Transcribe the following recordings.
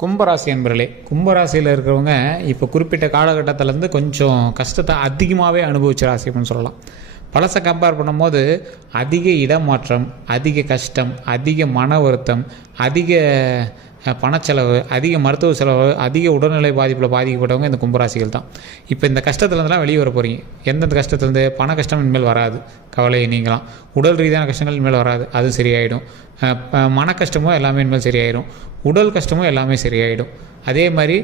கும்பராசி என்பர்களே, கும்பராசியில் இருக்கிறவங்க இப்போ குறிப்பிட்ட காலகட்டத்திலேருந்து கொஞ்சம் கஷ்டத்தை அதிகமாகவே அனுபவிச்ச ராசி அப்படின்னு சொல்லலாம். பழசை கம்பேர் பண்ணும்போது அதிக இடமாற்றம், அதிக கஷ்டம், அதிக மன வருத்தம், அதிக பணச்செலவு, அதிக மருத்துவ செலவு, அதிக உடல்நிலை பாதிப்பில் பாதிக்கப்பட்டவங்க இந்த கும்பராசிகள் தான். இப்போ இந்த கஷ்டத்துலேருந்துலாம் வெளியே வர போகிறீங்க. எந்தெந்த கஷ்டத்துலேருந்து? பண கஷ்டம் இனிமேல் வராது, கவலையை நீங்களாம். உடல் ரீதியான கஷ்டங்கள் இனிமேல் வராது, அது சரியாயிடும். மன கஷ்டமும் எல்லாமே இனிமேல் சரியாயிடும். உடல் கஷ்டமும் எல்லாமே சரியாயிடும். அதே மாதிரி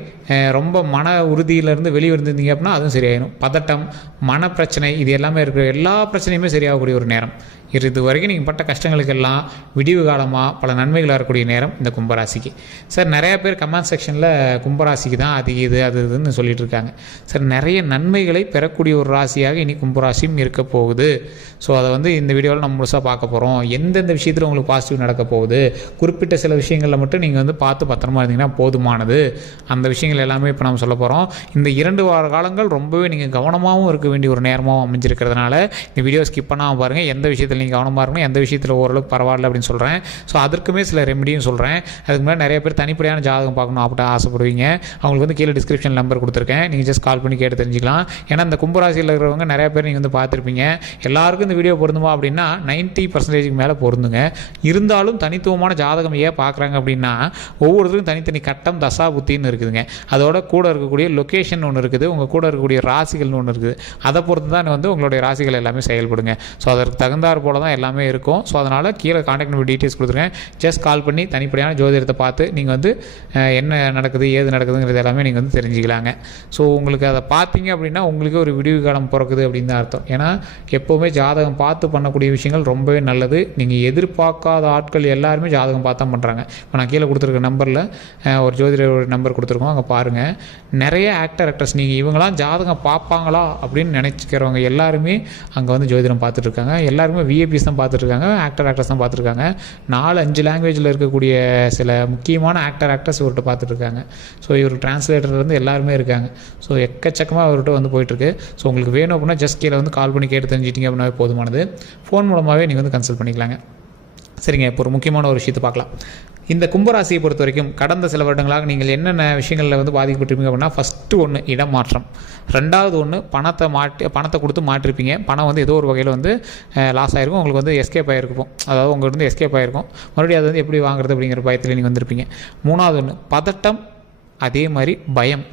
ரொம்ப மன உறுதியிலேருந்து வெளியே இருந்திருந்தீங்க அப்படின்னா அதுவும் சரியாயிடும். பதட்டம், மனப்பிரச்சனை, இது எல்லாமே இருக்கிற எல்லா பிரச்சனையுமே சரியாகக்கூடிய ஒரு நேரம். இது வரைக்கும் நீங்கள் பட்ட கஷ்டங்களுக்கெல்லாம் விடிவு காலமாக பல நன்மைகள் வரக்கூடிய நேரம் இந்த கும்பராசிக்கு. சார் நிறையா பேர் கமெண்ட் செக்ஷனில் கும்பராசிக்கு தான் அது இதுன்னு சொல்லிட்டு இருக்காங்க. சார் நிறைய நன்மைகளை பெறக்கூடிய ஒரு ராசியாக இனி கும்பராசியும் இருக்க போகுது. ஸோ அதை இந்த வீடியோவில் நம்ம முழுசாக பார்க்க போகிறோம். எந்தெந்த விஷயத்தில் உங்களுக்கு பாசிட்டிவ் நடக்க போகுது, குறிப்பிட்ட சில விஷயங்களில் மட்டும் நீங்கள் பார்த்து பத்திரமா இருந்தீங்கன்னா போதுமானது. அந்த விஷயங்கள் எல்லாமே இப்போ நம்ம சொல்ல போகிறோம். இந்த 2 வார காலங்கள் ரொம்பவே நீங்கள் கவனமாகவும் இருக்க வேண்டிய ஒரு நேரமாகவும் அமைஞ்சிருக்கிறதுனால இந்த வீடியோ ஸ்கிப் பண்ணாமல் பாருங்கள். எந்த விஷயத்தில் நீங்கள் கவனமாக இருக்கணும், எந்த விஷயத்தில் ஓரளவுக்கு பரவாயில்ல அப்படின்னு சொல்கிறேன். ஸோ அதற்குமே சில ரெமடியும் சொல்கிறேன். அதுக்கு முன்னாடி நிறைய பேர் தனிப்படையான ஜாதகம் பார்க்கணும் அப்படி ஆசைப்படுவீங்க. அவங்களுக்கு கீழே டிஸ்கிரிப்ஷன் நம்பர் கொடுத்துருக்கேன், நீங்கள் ஜஸ்ட் கால் பண்ணி கேட்டு தெரிஞ்சுக்கலாம். ஏன்னா இந்த கும்பராசியில் இருக்கிறவங்க நிறைய பேர் நீங்கள் பார்த்துருப்பீங்க. எல்லாருக்கும் இந்த வீடியோ பொருந்துமா அப்படின்னா 90% மேலே பொருந்துங்க. இருந்தாலும் தனித்துவமான ஜாதகம் ஏன் பார்க்குறாங்க அப்படின்னா ஒவ்வொருத்தருக்கும் தனித்தனி கட்டம், தசா, புத்தின்னு இருக்குதுங்க. அதோட கூட இருக்கக்கூடிய லொக்கேஷன் ஒன்று இருக்குது, உங்கள் கூட இருக்கக்கூடிய ராசிகள்னு ஒன்று இருக்குது. அதை பொறுத்து தான் உங்களுடைய ராசிகள் எல்லாமே செயல்படுங்க. ஸோ அதற்கு தகுந்தாற் போல தான் எல்லாமே இருக்கும். ஸோ அதனால் கீழே கான்டாக்ட் நம்பர் டீட்டெயில்ஸ் கொடுத்துருக்கேன். ஜஸ்ட் கால் பண்ணி தனிப்படையான ஜோதிடத்தை பார்த்து நீங்கள் என்ன நடக்குது, ஏது நடக்குதுங்கிறது எல்லாமே நீங்கள் தெரிஞ்சுக்கலாங்க. ஸோ உங்களுக்கு அதை பார்த்தீங்க அப்படின்னா உங்களுக்கு ஒரு விடிவு காலம் பிறக்குது அப்படின்னு தான் அர்த்தம். ஏன்னா எப்போவுமே ஜாதகம் பார்த்து பண்ணக்கூடிய விஷயங்கள் ரொம்பவே நல்லது. நீங்கள் எதிர்பார்க்காத ஆட்கள் எல்லாருமே ஜாதகம் பார்த்தா பண்ணுறாங்க. இப்போ நான் கீழே கொடுத்துருக்க நம்பரில் ஒரு ஜோதிடர் நம்பர் கொடுத்துருக்கோம், அங்கே பாருங்கள். நிறைய ஆக்டர்ஸ் நீங்கள் இவங்களாம் ஜாதகம் பார்ப்பாங்களா அப்படின்னு நினச்சிக்கிறவங்க எல்லாருமே அங்கே ஜோதிடம் பார்த்துட்ருக்காங்க. எல்லாருமே விஐபிஸ் தான் பார்த்துட்ருக்காங்க, ஆக்டர்ஸ் தான் பார்த்துருக்காங்க. 4-5 லாங்குவேஜில் இருக்கக்கூடிய சில முக்கியமான ஆக்டர்ஸ் இவர்கிட்ட பார்த்துட்ருக்காங்க. ஸோ இவர் டிரான்ஸ்லேட்டர் எல்லாருமே இருக்காங்க. ஸோ எக்கச்சக்கமாக அவர்கிட்ட போயிட்டுருக்கு. ஸோ உங்களுக்கு வேணும் அப்படின்னா ஜஸ்ட் கீழே கால் பண்ணி கேட்டு தெரிஞ்சிட்டிங்க அப்படின்னா போதுமானது. ஃபோன் மூலமாகவே நீங்கள் கன்சல்ட் பண்ணிக்கலாங்க. சரிங்க, இப்போ ஒரு முக்கியமான ஒரு விஷயத்தை பார்க்கலாம். இந்த கும்பராசியை பொறுத்த வரைக்கும் கடந்த சில வருடங்களாக நீங்கள் என்னென்ன விஷயங்களில் பாதிக்கப்பட்டிருப்பீங்க அப்படின்னா, ஃபஸ்ட்டு ஒன்று இடமாற்றம், ரெண்டாவது ஒன்று பணத்தை கொடுத்து மாற்றிருப்பீங்க. பணம் ஏதோ ஒரு வகையில் லாஸ் ஆகிருக்கும், உங்களுக்கு எஸ்கேப் ஆகிருக்கும். அதாவது உங்களுக்கு எஸ்கேப் ஆகிருக்கும். மறுபடியும் அது எப்படி வாங்குறது அப்படிங்கிற பயத்தில் நீங்கள் வந்திருப்பீங்க. மூணாவது ஒன்று பதட்டம், அதே மாதிரி பயம்.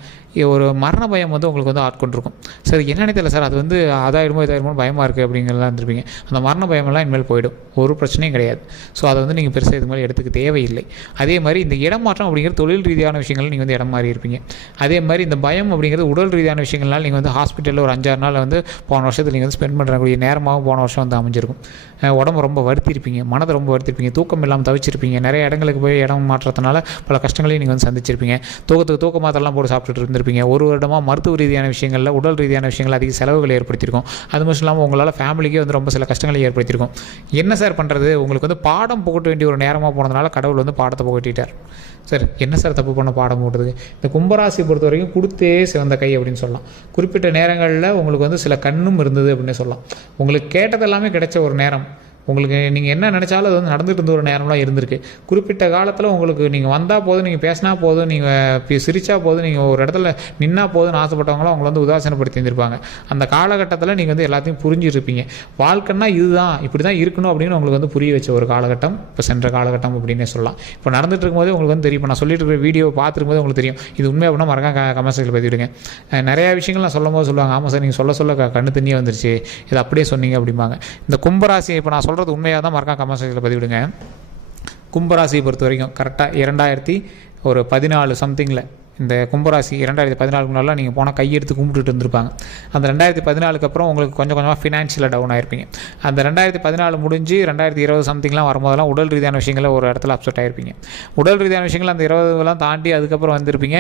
ஒரு மரண பயம் உங்களுக்கு ஆட்கொண்டிருக்கும். சார் என்னென்னு தெரியல சார், அது இதாயிடுமோ பயமாக இருக்குது அப்படிங்கிறதெல்லாம் இருந்திருப்பீங்க. அந்த மரண பயமெல்லாம் இனிமேல் போயிடும், ஒரு பிரச்சனையும் கிடையாது. ஸோ அதை நீங்கள் பெருசாக இது மாதிரி எடுத்துக்க தேவையில்லை. அதே மாதிரி இந்த இடமாற்றம் அப்படிங்கிறது தொழில் ரீதியான விஷயங்கள் நீங்கள் இடம் மாறி இருப்பீங்க. அதே மாதிரி இந்த பயம் அப்படிங்கிறது உடல் ரீதியான விஷயங்கள்னால நீங்கள் ஹாஸ்பிட்டலில் ஒரு 5-6 நாள் போன வருஷத்தில் நீங்கள் ஸ்பெண்ட் பண்ணுறக்கூடிய நேரமாகவும் போன வருஷம் அமைஞ்சிருக்கும். உடம்பு ரொம்ப வருத்திருப்பீங்க, மனதை ரொம்ப வருத்திருப்பீங்க, தூக்கம் இல்லாமல் தவிச்சிருப்பீங்க. நிறைய இடங்களுக்கு போய் இடம் மாற்றத்தினால பல கஷ்டங்களையும் நீங்கள் சந்திச்சிருப்பீங்க. தூக்க மாத்திரலாம் போட்டு சாப்பிட்டுட்டு இருந்திருப்பீங்க. ஒரு வருடமாக மருத்துவ ரீதியான விஷயங்களில், உடல் ரீதியான விஷயங்கள் அதிக செலவுகளை ஏற்படுத்தியிருக்கும். அது மட்டும் இல்லாமல் உங்களால் ஃபேமிலிக்கே ரொம்ப சில கஷ்டங்களை ஏற்படுத்தியிருக்கும். என்ன சார் பண்ணுறது, உங்களுக்கு பாடம் புகட்ட வேண்டிய ஒரு நேரமாக போனதுனால கடவுள் பாடத்தை புகட்டிட்டார். சார் என்ன சார் தப்பு பண்ண பாடம் போட்டதுக்கு? இந்த கும்பராசி பொறுத்த வரைக்கும் கொடுத்தே சிவந்த கை அப்படின்னு சொல்லலாம். குறிப்பிட்ட நேரங்களில் உங்களுக்கு சில கண்ணும் இருந்தது அப்படின்னு சொல்லலாம். உங்களுக்கு கேட்டது எல்லாமே கிடைச்ச ஒரு நேரம். உங்களுக்கு நீங்கள் என்ன நினச்சாலும் அது நடந்துகிட்டு இருந்த ஒரு நேரம்லாம் இருந்திருக்கு. குறிப்பிட்ட காலத்தில் உங்களுக்கு நீங்கள் வந்தால் போதும், நீங்கள் பேசினா போதும், நீங்கள் சிரித்தா போதும், நீங்கள் ஒரு இடத்துல நின்னா போதும்னு ஆசைப்பட்டவங்களாம் அவங்கள உதாசீனப்படுத்தி இருந்திருப்பாங்க. அந்த காலகட்டத்தில் நீங்கள் எல்லாத்தையும் புரிஞ்சிருப்பீங்க. வாழ்க்கைன்னா இதுதான், இப்படி தான் இருக்கணும் அப்படின்னு உங்களுக்கு புரிய வச்ச ஒரு காலகட்டம் இப்போ சென்ற காலகட்டம் அப்படின்னே சொல்லலாம். இப்போ நடந்துட்டு இருக்கும்போதே உங்களுக்கு தெரியும். இப்போ நான் சொல்லிட்டு இருக்கிற வீடியோ பார்த்துருக்கும்போது உங்களுக்கு தெரியும். இது உண்மை அப்படின்னா மறக்காம கமெண்ட்ஸில் பதிவிடுங்க. நிறையா விஷயங்கள் நான் சொல்லும் போது சொல்லுவாங்க, ஆமாம் சார் நீங்கள் சொல்ல கண்ணு தண்ணியே வந்துருச்சு, இது அப்படியே சொன்னீங்க அப்படிம்பாங்க. இந்த கும்பராசி இப்போ நான் சொல்கிறது உண்மையாக தான், மறக்காம கமெண்ட் செக்ஷனில் பதிவிடுங்க. கும்பராசியை பொறுத்த வரைக்கும் கரெக்டாக 2014 சம்திங்கில் இந்த கும்பராசி 2014 முன்னாடிலாம் நீங்கள் போனால் கையெடுத்து கும்பிட்டுட்டு இருந்திருப்பாங்க. அந்த 2014 அப்புறம் உங்களுக்கு கொஞ்சம் கொஞ்சமாக ஃபினான்ஷியலாக டவுன் ஆகிருப்பீங்க. அந்த 2014 முடிஞ்சு 2020 சம்திங்லாம் வரும்போதெல்லாம் உடல் ரீதியான விஷயங்களில் ஒரு இடத்துல அப்செட் ஆகிருப்பீங்க. உடல் ரீதியான விஷயங்கள் அந்த 20 தாண்டி அதுக்கப்புறம் வந்திருப்பீங்க.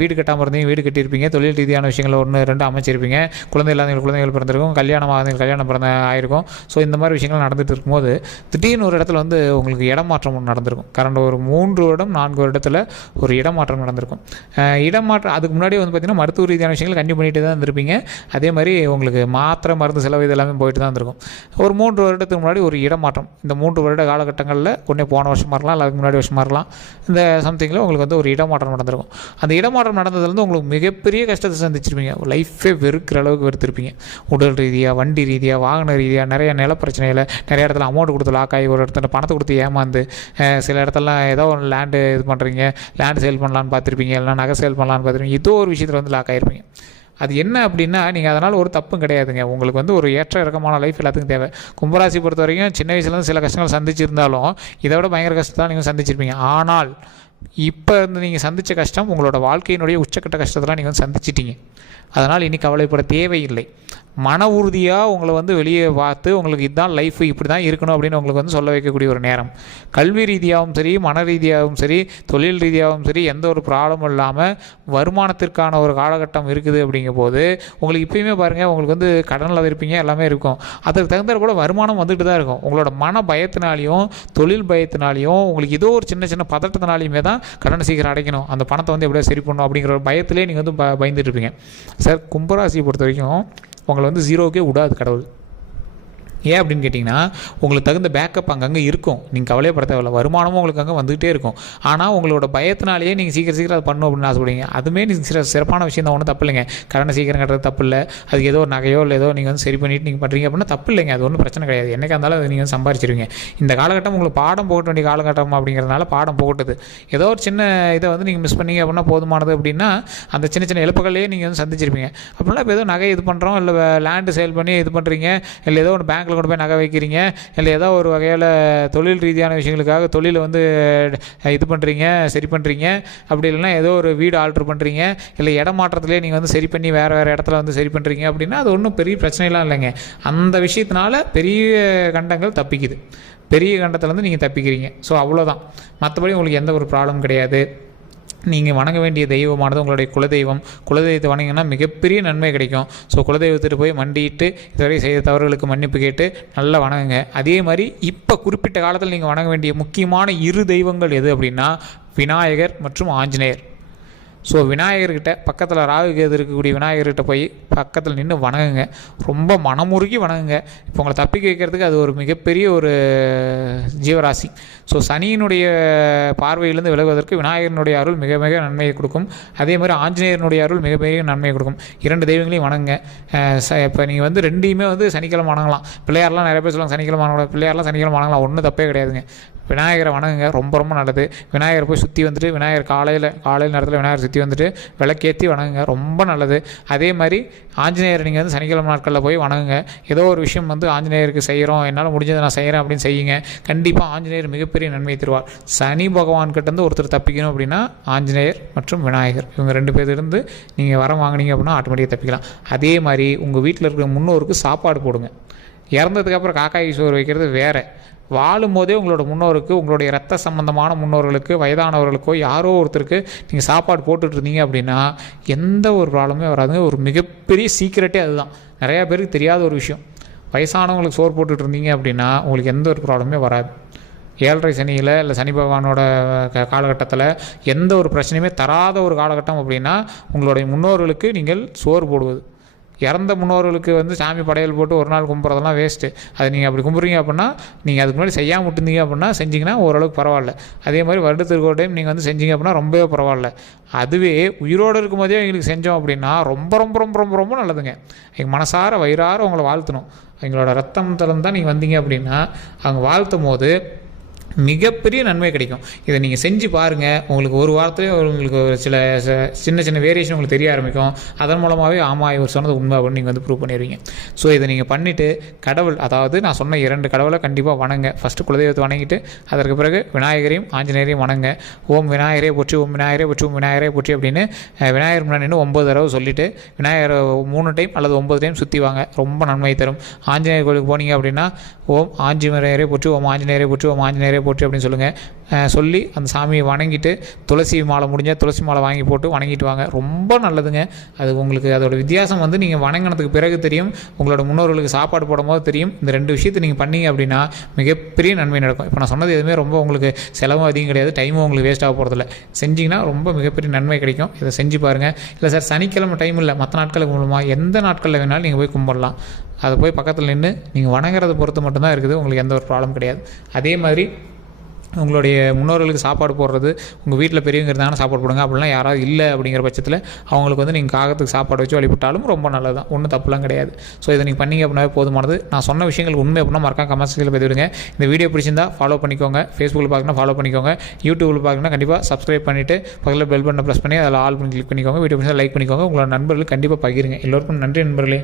வீடு கட்டாமல் இருந்தீங்க, வீடு கட்டியிருப்பீங்க. தொழில் ரீதியான விஷயங்கள் 1-2 அமைச்சிருப்பீங்க. குழந்தை இல்லாதவங்க குழந்தைகள் பிறந்திருக்கும், கல்யாணம் கல்யாணம் ஆயிருக்கும். ஸோ இந்த மாதிரி விஷயங்கள் நடந்துகிட்டு இருக்கும்போது திடீர்னு ஒரு இடத்துல உங்களுக்கு இடமாற்றம் நடந்திருக்கும். கரண்ட் ஒரு 3 வருடம் 4 வருடத்தில் ஒரு இடமாற்றம் நடந்திருக்கும். இடமாற்றம் அதுக்கு முன்னாடி வந்து பார்த்திங்கன்னா மருத்துவ ரீதியான விஷயங்கள் கண்டிப்பாக பண்ணிட்டு தான் இருந்திருப்பீங்க. அதே மாதிரி உங்களுக்கு மாத்திரை மருந்து செலவு இது எல்லாமே போயிட்டு தான் இருந்திருக்கும். ஒரு 3 வருடத்துக்கு முன்னாடி ஒரு இடமாற்றம், இந்த 3 வருட காலகட்டங்களில் ஒன்றே போன வருஷமாக இருக்கலாம், இல்லை அதுக்கு முன்னாடி வருஷமாக இருக்கலாம், இந்த சம்திங்கில் உங்களுக்கு வந்து ஒரு இடமாற்றம் நடந்திருக்கும். அந்த இடமாற்றம் நடந்ததுலேருந்து உங்களுக்கு மிகப்பெரிய கஷ்டத்தை சந்திச்சிருப்பீங்க. லைஃபே வெறுக்கிற அளவுக்கு வெறுத்திருப்பீங்க. உடல் ரீதியாக, வண்டி ரீதியாக, வாகன ரீதியாக, நிறைய நில பிரச்சனையில், நிறைய இடத்துல அமௌண்ட் கொடுத்து லாக் ஆகி, ஒரு இடத்துல பணத்தை கொடுத்து ஏமாந்து, சில இடத்துல ஏதோ ஒரு லேண்டு இது பண்ணுறீங்க, லேண்டு சேல் பண்ணலான்னு பார்த்துருப்பீங்க, இல்லைனா நகை சேல் பண்ணலான்னு பார்த்துருப்பீங்க, ஏதோ ஒரு விஷயத்தில் வந்து லாக் ஆகிருப்பீங்க. அது என்ன அப்படின்னா, நீங்கள் அதனால் ஒரு தப்பும் கிடையாதுங்க. உங்களுக்கு வந்து ஒரு ஏற்ற இறக்கமான லைஃப் எல்லாத்துக்கும் தேவை. கும்பராசி பொறுத்த வரைக்கும் சின்ன வயசுலேருந்து சில கஷ்டங்கள் சந்திச்சிருந்தாலும் இதை விட பயங்கர கஷ்டத்தை நீங்கள் சந்திச்சிருப்பீங்க. ஆனால் இப்போ இருந்து நீங்கள் சந்தித்த கஷ்டம் உங்களோட வாழ்க்கையினுடைய உச்சக்கட்ட கஷ்டத்தெல்லாம் நீங்கள் வந்து சந்திச்சிட்டிங்க. அதனால் இனி கவலைப்பட தேவையில்லை. மன உறுதியாக உங்களை வந்து வெளியே பார்த்து உங்களுக்கு இதுதான் லைஃப், இப்படி தான் இருக்கணும் அப்படின்னு உங்களுக்கு வந்து சொல்ல வைக்கக்கூடிய ஒரு நேரம். கல்வி ரீதியாகவும் சரி, மன ரீதியாகவும் சரி, தொழில் ரீதியாகவும் சரி, எந்த ஒரு ப்ராப்ளமும் இல்லாமல் வருமானத்திற்கான ஒரு காலகட்டம் இருக்குது. அப்படிங்கும் போது உங்களுக்கு இப்போயுமே பாருங்கள், உங்களுக்கு வந்து கடனில் இருப்பீங்க, எல்லாமே இருக்கும். அதுக்கு தகுந்த கூட வருமானம் வந்துட்டு தான் இருக்கும். உங்களோட மன பயத்தினாலையும் தொழில் பயத்தினாலையும் உங்களுக்கு ஏதோ ஒரு சின்ன சின்ன பதட்டத்தினாலையுமே தான் கடனை சீக்கிரம் அடைக்கணும், அந்த பணத்தை வந்து எப்படியோ சரி பண்ணணும் அப்படிங்கிற ஒரு பயத்திலே நீங்கள் வந்து பயந்துட்டு இருப்பீங்க. சார், கும்பராசியை பொறுத்த வரைக்கும் உங்களை வந்து ஜீரோக்கே விடாது கடவுள். ஏன் அப்படின்னு கேட்டிங்கன்னா, உங்களுக்கு தகுந்த பேக்கப் அங்கங்கே இருக்கும். நீங்கள் கவலையப்பட தேவையில்ல. வருமானமும் உங்களுக்கு அங்கே வந்துகிட்டே இருக்கும். ஆனால் உங்களோட பயத்தினாலேயே நீங்கள் சீக்கிரம் அதை பண்ணணும் அப்படின்னு ஆசைப்படுவீங்க. அதுவுமே நீங்கள் சிறப்பான விஷயம் தான், ஒன்றும் தப்பு இல்லைங்க. கடனை சீக்கிரம் கட்டுறது தப்பு இல்லை. அதுக்கு ஏதோ ஒரு நகையோ இல்லை ஏதோ நீங்கள் வந்து சரி பண்ணிவிட்டு நீங்கள் பண்ணுறீங்க அப்படின்னா தப்பு இல்லைங்க. அது ஒன்றும் பிரச்சனை கிடையாது. என்னைக்கு இருந்தாலும் அது நீங்கள் வந்து சம்பாரிச்சிருவீங்க. இந்த காலகட்டம் உங்களுக்கு பாடம் போகட்ட வேண்டிய காலகட்டம் அப்படிங்கிறதுனால பாடம் போகட்டுது. ஏதோ ஒரு சின்ன இதை வந்து நீங்கள் மிஸ் பண்ணீங்க அப்படின்னா போதுமானது. அப்படின்னா அந்த சின்ன சின்ன இழப்புகளையே நீங்கள் வந்து சந்திச்சிருப்பீங்க. அப்படின்னா இப்போ ஏதோ நகை இது பண்ணுறோம், இல்லை லேண்டு சேல் பண்ணி இது பண்ணுறீங்க, இல்லை ஏதோ ஒரு பேங்க்கில் கொண்டு போய் நகை வைக்கிறீங்க, இல்லை ஏதோ ஒரு வகையில் தொழில் ரீதியான விஷயங்களுக்காக தொழிலை வந்து இது பண்ணுறீங்க, சரி பண்ணுறீங்க. அப்படி இல்லைன்னா ஏதோ ஒரு வீடு ஆல்ட்ரு பண்ணுறீங்க, இல்லை இடமாற்றத்திலே நீங்கள் வந்து சரி பண்ணி வேறு இடத்துல வந்து சரி பண்ணுறீங்க அப்படின்னா அது ஒன்றும் பெரிய பிரச்சனைலாம் இல்லைங்க. அந்த விஷயத்தினால பெரிய கண்டங்கள் தப்பிக்குது. பெரிய கண்டத்துலேருந்து நீங்கள் தப்பிக்கிறீங்க. ஸோ அவ்வளோதான். மற்றபடி உங்களுக்கு எந்த ஒரு ப்ராப்ளம் கிடையாது. நீங்கள் வணங்க வேண்டிய தெய்வமானது உங்களுடைய குலதெய்வத்தை வணங்கினா மிகப்பெரிய நன்மை கிடைக்கும். ஸோ குலதெய்வத்திட்டு போய் மண்டிட்டு இதுவரை செய்த தவறுகளுக்கு மன்னிப்பு கேட்டு நல்லா வணங்குங்க. அதே மாதிரி இப்போ குறிப்பிட்ட காலத்தில் நீங்கள் வணங்க வேண்டிய முக்கியமான 2 தெய்வங்கள் எது அப்படின்னா, விநாயகர் மற்றும் ஆஞ்சநேயர். ஸோ விநாயகர்கிட்ட பக்கத்தில் ராகு கேது இருக்கக்கூடிய விநாயகர்கிட்ட போய் பக்கத்தில் நின்று வணங்குங்க. ரொம்ப மனமுருகி வணங்குங்க. இப்போ உங்களை தப்பிக்க வைக்கிறதுக்கு அது ஒரு மிகப்பெரிய ஒரு ஜீவராசி. ஸோ சனியினுடைய பார்வையிலிருந்து விலகுவதற்கு விநாயகரினுடைய அருள் மிக மிக நன்மையை கொடுக்கும். அதே மாதிரி ஆஞ்சநேயனுடைய அருள் மிகப்பெரிய நன்மையை கொடுக்கும். 2 தெய்வங்களையும் வணங்குங்க. இப்போ நீங்கள் வந்து 2யுமே வந்து சனிக்கிழமை வணங்கலாம். பிள்ளையாரெலாம் நிறைய பேர் சொல்லுவாங்க சனிக்கிழமை வணங்கலாம், பிள்ளையாரெலாம் சனிக்கிழமை வணங்கலாம். ஒன்றும் தப்பே கிடையாதுங்க. விநாயகரை வணங்குங்க, ரொம்ப ரொம்ப நல்லது. விநாயகரை போய் சுற்றி வந்துட்டு, விநாயகர் காலையில் நேரத்தில் விநாயகர் சுற்றி வந்துட்டு விளக்கேற்றி வணங்குங்க, ரொம்ப நல்லது. அதே மாதிரி ஆஞ்சநேயர் நீங்கள் வந்து சனிக்கிழமை நாட்களில் போய் வணங்குங்க. ஏதோ ஒரு விஷயம் வந்து ஆஞ்சநேயருக்கு செய்கிறோம், என்னால் முடிஞ்சதை நான் செய்கிறேன் அப்படின்னு செய்யுங்க. கண்டிப்பாக ஆஞ்சநேயர் மிகப்பெரிய நன்மை தருவார். சனி பகவான்கிட்டேருந்து ஒருத்தர் தப்பிக்கணும் அப்படின்னா ஆஞ்சநேயர் மற்றும் விநாயகர், இவங்க 2 பேர்லேருந்து நீங்கள் வரம் வாங்கினீங்க அப்படின்னா ஆட்டோமேட்டிக்காக தப்பிக்கலாம். அதே மாதிரி உங்கள் வீட்டில் இருக்கிற முன்னோருக்கு சாப்பாடு போடுங்க. இறந்ததுக்கப்புறம் காக்காய்க்கு சோறு வைக்கிறது வேறு. வாழும் போதே உங்களோட முன்னோருக்கு, உங்களுடைய ரத்த சம்பந்தமான முன்னோர்களுக்கு, வயதானவர்களுக்கோ யாரோ ஒருத்தருக்கு நீங்கள் சாப்பாடு போட்டுட்டு இருந்தீங்க அப்படின்னா எந்த ஒரு ப்ராப்ளமே வராதுங்க. ஒரு மிகப்பெரிய சீக்கிரட்டே அதுதான். நிறையா பேருக்கு தெரியாத ஒரு விஷயம். வயசானவங்களுக்கு சோறு போட்டுட்டு இருந்தீங்க அப்படின்னா உங்களுக்கு எந்த ஒரு ப்ராப்ளமே வராது. 7.5 சனியில் இல்லை சனி பகவானோட காலகட்டத்தில் எந்த ஒரு பிரச்சனையுமே தராத ஒரு காலகட்டம் அப்படின்னா உங்களுடைய முன்னோர்களுக்கு நீங்கள் சோறு போடுவது. இறந்த முன்னோர்களுக்கு வந்து சாமி படையல் போட்டு ஒரு நாள் கும்பிட்றதெல்லாம் வேஸ்ட்டு. அது நீங்கள் அப்படி கும்பிட்றீங்க அப்படின்னா, நீங்கள் அதுக்கு முன்னாடி செய்யாமல் விட்டுருந்தீங்க அப்படின்னா செஞ்சிங்கன்னா ஓரளவுக்கு பரவாயில்ல. அதே மாதிரி வருடத்திற்கு ஒரு டைம் நீங்கள் வந்து செஞ்சீங்க அப்படின்னா ரொம்பவே பரவாயில்ல. அதுவே உயிரோடு இருக்கும் போதே எங்களுக்கு செஞ்சோம் அப்படின்னா ரொம்ப ரொம்ப ரொம்ப ரொம்ப ரொம்ப நல்லதுங்க. எங்கள் மனசார வயிறார உங்களை வாழ்த்தணும். எங்களோட ரத்தம் திறந்து தான் நீங்கள் வந்தீங்க அப்படின்னா அவங்க வாழ்த்தும் போது மிகப்பெரிய நன்மை கிடைக்கும். இதை நீங்கள் செஞ்சு பாருங்கள். உங்களுக்கு ஒரு வாரத்திலே உங்களுக்கு ஒரு சில சின்ன சின்ன வேரியேஷன் உங்களுக்கு தெரிய ஆரம்பிக்கும். அதன் மூலமாகவே ஆமாம் இவர் சொன்னது உண்மை அப்படின்னு நீங்கள் வந்து ப்ரூவ் பண்ணிடுவீங்க. ஸோ இதை நீங்கள் பண்ணிவிட்டு கடவுள், அதாவது நான் சொன்ன 2 கடவுளை கண்டிப்பாக வணங்க. ஃபஸ்ட்டு குலதெய்வத்தை வணங்கிட்டு அதற்கு பிறகு விநாயகரையும் ஆஞ்சநேயரையும் வணங்க. ஓம் விநாயகரே போற்றி, ஓம் விநாயகரே போற்றி, ஓம் விநாயகரே போற்றி அப்படின்னு விநாயகர் முன்னாடி 9 தடவை சொல்லிவிட்டு விநாயகரை 3 டைம் அல்லது 9 டைம் சுற்றி வாங்க. ரொம்ப நன்மை தரும். ஆஞ்சநேயர் கோயிலுக்கு போனீங்க அப்படின்னா ஓம் ஆஞ்சநேயரே போற்றி, ஓம் ஆஞ்சநேயரே போற்றி, ஓம் ஆஞ்சநேயரே போற்றி அப்படின்னு சொல்லுங்கள். சொல்லி அந்த சாமியை வணங்கிட்டு துளசி மாலை முடிஞ்சால் துளசி மாலை வாங்கி போட்டு வணங்கிட்டு வாங்க. ரொம்ப நல்லதுங்க. அது உங்களுக்கு அதோட வித்தியாசம் வந்து நீங்கள் வணங்கினதுக்கு பிறகு தெரியும், உங்களோட முன்னோர்களுக்கு சாப்பாடு போடும்போது தெரியும். இந்த 2 விஷயத்தை நீங்கள் பண்ணீங்க அப்படின்னா மிகப்பெரிய நன்மை நடக்கும். இப்போ நான் சொன்னது எதுவுமே ரொம்ப உங்களுக்கு செலவும் அதிகம் கிடையாது, டைமும் உங்களுக்கு வேஸ்ட் ஆக போகிறதில்ல. செஞ்சிங்கன்னா ரொம்ப மிகப்பெரிய நன்மை கிடைக்கும். இதை செஞ்சு பாருங்கள். இல்லை சார் சனிக்கிழமை டைம் இல்லை, மற்ற நாட்களுக்கு மூலமாக எந்த நாட்களில் வேணாலும் நீங்கள் போய் கும்பிடலாம். அதை போய் பக்கத்தில் நின்று நீங்கள் வணங்குறதை பொறுத்து மட்டும்தான் இருக்குது, உங்களுக்கு எந்த ஒரு ப்ராப்ளம் கிடையாது. அதே மாதிரி உங்களுடைய முன்னோர்களுக்கு சாப்பாடு போடுறது, உங்கள் வீட்டில் பெரியவங்க இருந்தாங்கன்னா சாப்பாடு போடுங்க. அப்படிலாம் யாராவது இல்லை அப்படிங்கிற பட்சத்தில் அவங்களுக்கு வந்து நீங்கள் காகத்துக்கு சாப்பாடு வச்சு வழிபட்டாலும் ரொம்ப நல்லது தான், ஒன்றும் தப்புலாம் கிடையாது. ஸோ இதை நீங்கள் பண்ணிங்க அப்படின்னாவே போதுமானது. நான் சொன்ன விஷயங்கள் உண்மை அப்படின்னா மறக்காம கமெண்ட் செக்ஷனில் பதிவிடுங்க. இந்த வீடியோ பிடிச்சிருந்தா ஃபாலோ பண்ணிக்கோங்க. ஃபேஸ்புக்கில் பார்க்கணும் ஃபாலோ பண்ணிக்கோங்க. யூடியூப்பில் பார்க்கணும் கண்டிப்பாக சப்ஸ்கிரைப் பண்ணிவிட்டு பக்கத்தில் பெல் பட்டனை ப்ரெஸ் பண்ணி அதில் ஆல் பண்ணி கிளிக் பண்ணிக்கோங்க. வீடியோ பிடிச்சா லைக் பண்ணிக்கோங்க. உங்களோட நண்பர்களுக்கு கண்டிப்பாக பகிருங்க. எல்லோருக்கும் நன்றி நண்பர்களே.